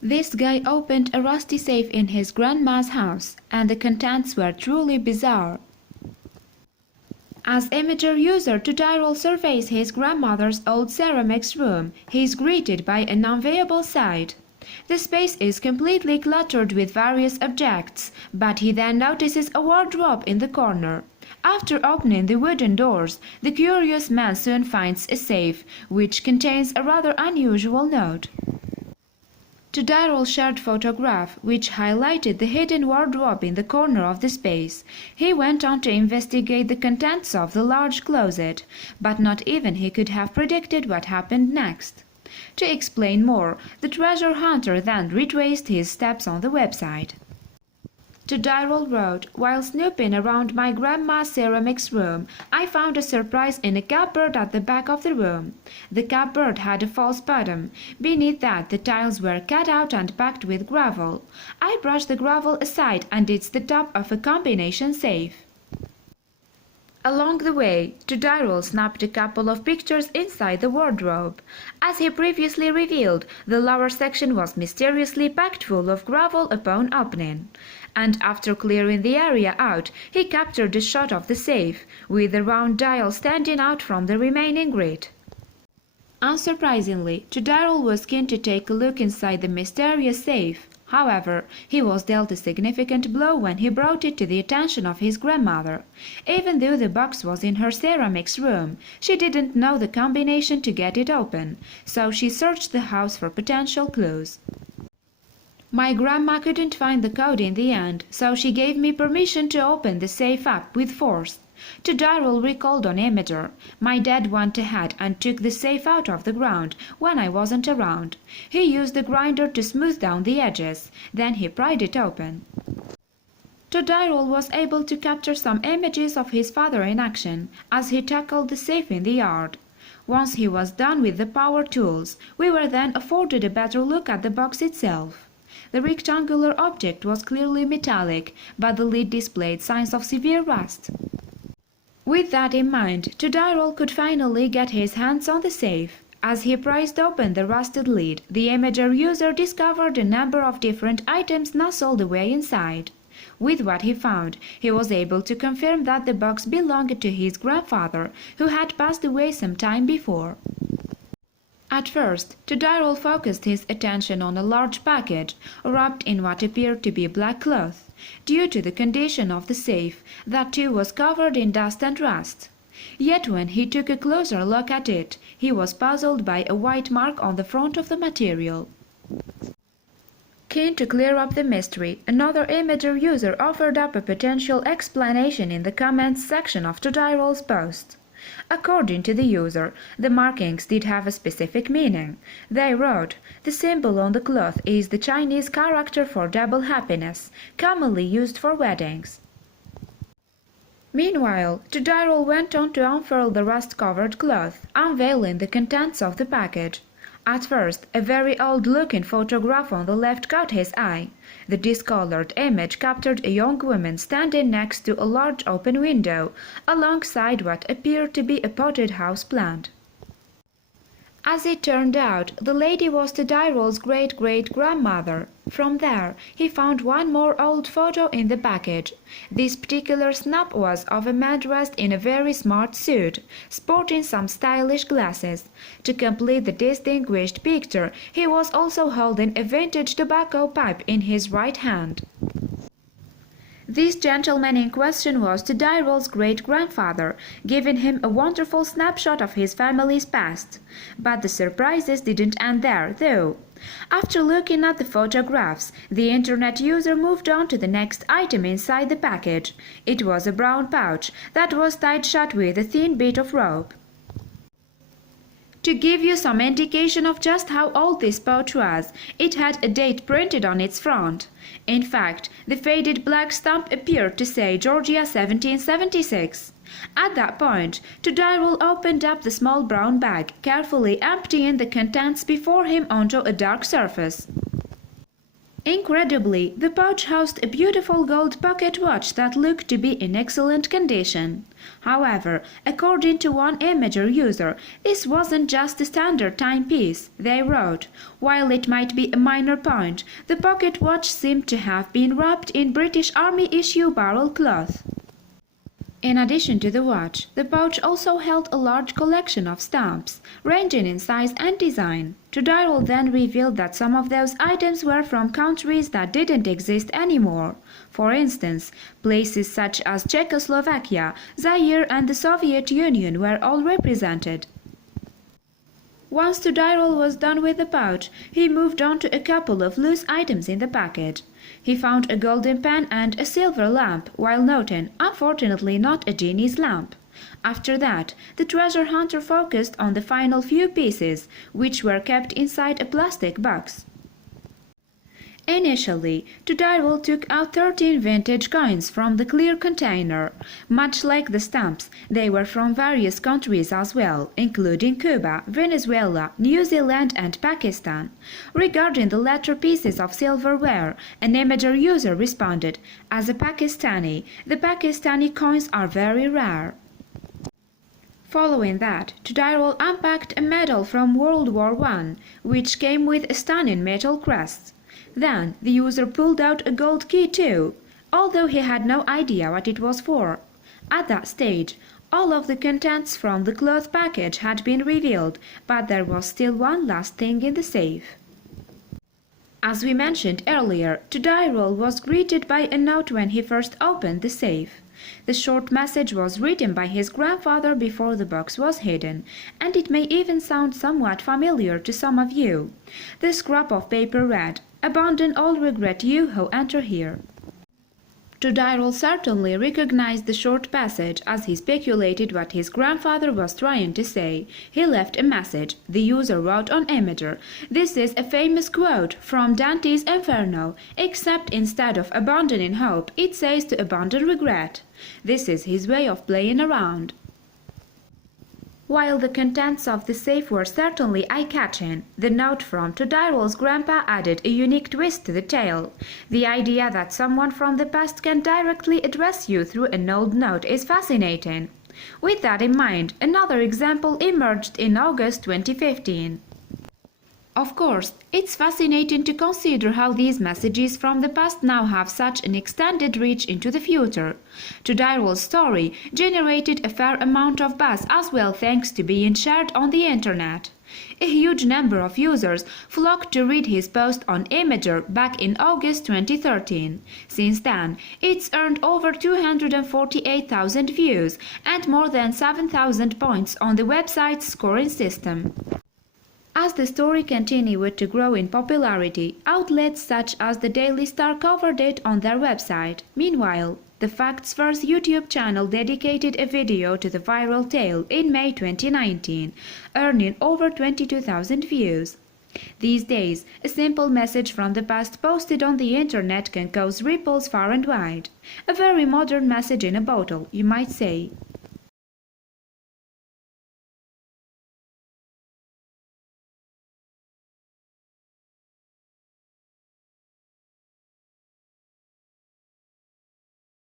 This guy opened a rusty safe in his grandma's house, and the contents were truly bizarre. As Imgur user Todirerl surveys his grandmother's old ceramics room, he is greeted by an unenviable sight. The space is completely cluttered with various objects, but he then notices a wardrobe in the corner. After opening the wooden doors, the curious man soon finds a safe, which contains a rather unusual note. Todirerl shared photograph, which highlighted the hidden wardrobe in the corner of the space. He went on to investigate the contents of the large closet, but not even he could have predicted what happened next. To explain more, the treasure hunter then retraced his steps on the website. Todirerl wrote, "While snooping around my grandma's ceramics room, I found a surprise in a cupboard at the back of the room. The cupboard had a false bottom. Beneath that the tiles were cut out and packed with gravel. I brushed the gravel aside and it's the top of a combination safe." Along the way, Todirerl snapped a couple of pictures inside the wardrobe. As he previously revealed, the lower section was mysteriously packed full of gravel upon opening. And after clearing the area out, he captured a shot of the safe, with the round dial standing out from the remaining grid. Unsurprisingly, Todirerl was keen to take a look inside the mysterious safe. However, he was dealt a significant blow when he brought it to the attention of his grandmother. Even though the box was in her ceramics room, she didn't know the combination to get it open, so she searched the house for potential clues. "My grandma couldn't find the code in the end, so she gave me permission to open the safe up with force." Todirerl recalled on Imgur, "My dad went ahead and took the safe out of the ground when I wasn't around. He used the grinder to smooth down the edges, then he pried it open." Todirerl was able to capture some images of his father in action as he tackled the safe in the yard. Once he was done with the power tools, we were then afforded a better look at the box itself. The rectangular object was clearly metallic, but the lid displayed signs of severe rust. With that in mind, Todirerl could finally get his hands on the safe. As he prized open the rusted lid, the Imgur user discovered a number of different items nestled away inside. With what he found, he was able to confirm that the box belonged to his grandfather, who had passed away some time before. At first, Todirerl focused his attention on a large package, wrapped in what appeared to be black cloth. Due to the condition of the safe, that too was covered in dust and rust. Yet when he took a closer look at it, he was puzzled by a white mark on the front of the material. Keen to clear up the mystery, another Imgur user offered up a potential explanation in the comments section of Todirerl's post. According to the user, the markings did have a specific meaning. They wrote, "The symbol on the cloth is the Chinese character for double happiness, commonly used for weddings." Meanwhile, Todirerl went on to unfurl the rust-covered cloth, unveiling the contents of the package. At first, a very old-looking photograph on the left caught his eye. The discolored image captured a young woman standing next to a large open window, alongside what appeared to be a potted house plant. As it turned out, the lady was Todirerl's great-great-grandmother. From there, he found one more old photo in the package. This particular snap was of a man dressed in a very smart suit, sporting some stylish glasses. To complete the distinguished picture, he was also holding a vintage tobacco pipe in his right hand. This gentleman in question was Todirerl's great-grandfather, giving him a wonderful snapshot of his family's past. But the surprises didn't end there, though. After looking at the photographs, the internet user moved on to the next item inside the package. It was a brown pouch that was tied shut with a thin bit of rope. To give you some indication of just how old this pouch was, it had a date printed on its front. In fact, the faded black stamp appeared to say Georgia 1776. At that point, Todirerl opened up the small brown bag, carefully emptying the contents before him onto a dark surface. Incredibly, the pouch housed a beautiful gold pocket watch that looked to be in excellent condition. However, according to one Imgur user, this wasn't just a standard timepiece. They wrote, while it might be a minor point, the pocket watch seemed to have been wrapped in British Army issue barrel cloth. In addition to the watch, the pouch also held a large collection of stamps, ranging in size and design. Todirerl then revealed that some of those items were from countries that didn't exist anymore. For instance, places such as Czechoslovakia, Zaire and the Soviet Union were all represented. Once Todirerl was done with the pouch, he moved on to a couple of loose items in the package. He found a golden pen and a silver lamp, while noting, unfortunately not a genie's lamp. After that, the treasure hunter focused on the final few pieces, which were kept inside a plastic box. Initially, Todirerl took out 13 vintage coins from the clear container. Much like the stamps, they were from various countries as well, including Cuba, Venezuela, New Zealand and Pakistan. Regarding the latter pieces of silverware, an Imgur user responded, "As a Pakistani, the Pakistani coins are very rare." Following that, Todirerl unpacked a medal from World War I, which came with a stunning metal crest. Then the user pulled out a gold key too, although he had no idea what it was for. At that stage, all of the contents from the cloth package had been revealed, but there was still one last thing in the safe. As we mentioned earlier, Todirerl was greeted by a note when he first opened the safe. The short message was written by his grandfather before the box was hidden, and it may even sound somewhat familiar to some of you. The scrap of paper read, "Abandon all regret you who enter here." Todirerl certainly recognized the short passage as he speculated what his grandfather was trying to say. He left a message. The user wrote on Imgur, "This is a famous quote from Dante's Inferno, except instead of abandoning hope, it says to abandon regret." This is his way of playing around. While the contents of the safe were certainly eye-catching, the note from Todirerl's grandpa added a unique twist to the tale. The idea that someone from the past can directly address you through an old note is fascinating. With that in mind, another example emerged in August 2015. Of course, it's fascinating to consider how these messages from the past now have such an extended reach into the future. Todirerl's story generated a fair amount of buzz as well thanks to being shared on the internet. A huge number of users flocked to read his post on Imgur back in August 2013. Since then, it's earned over 248,000 views and more than 7,000 points on the website's scoring system. As the story continued to grow in popularity, outlets such as the Daily Star covered it on their website. Meanwhile, the Facts Verse YouTube channel dedicated a video to the viral tale in May 2019, earning over 22,000 views. These days, a simple message from the past posted on the internet can cause ripples far and wide. A very modern message in a bottle, you might say.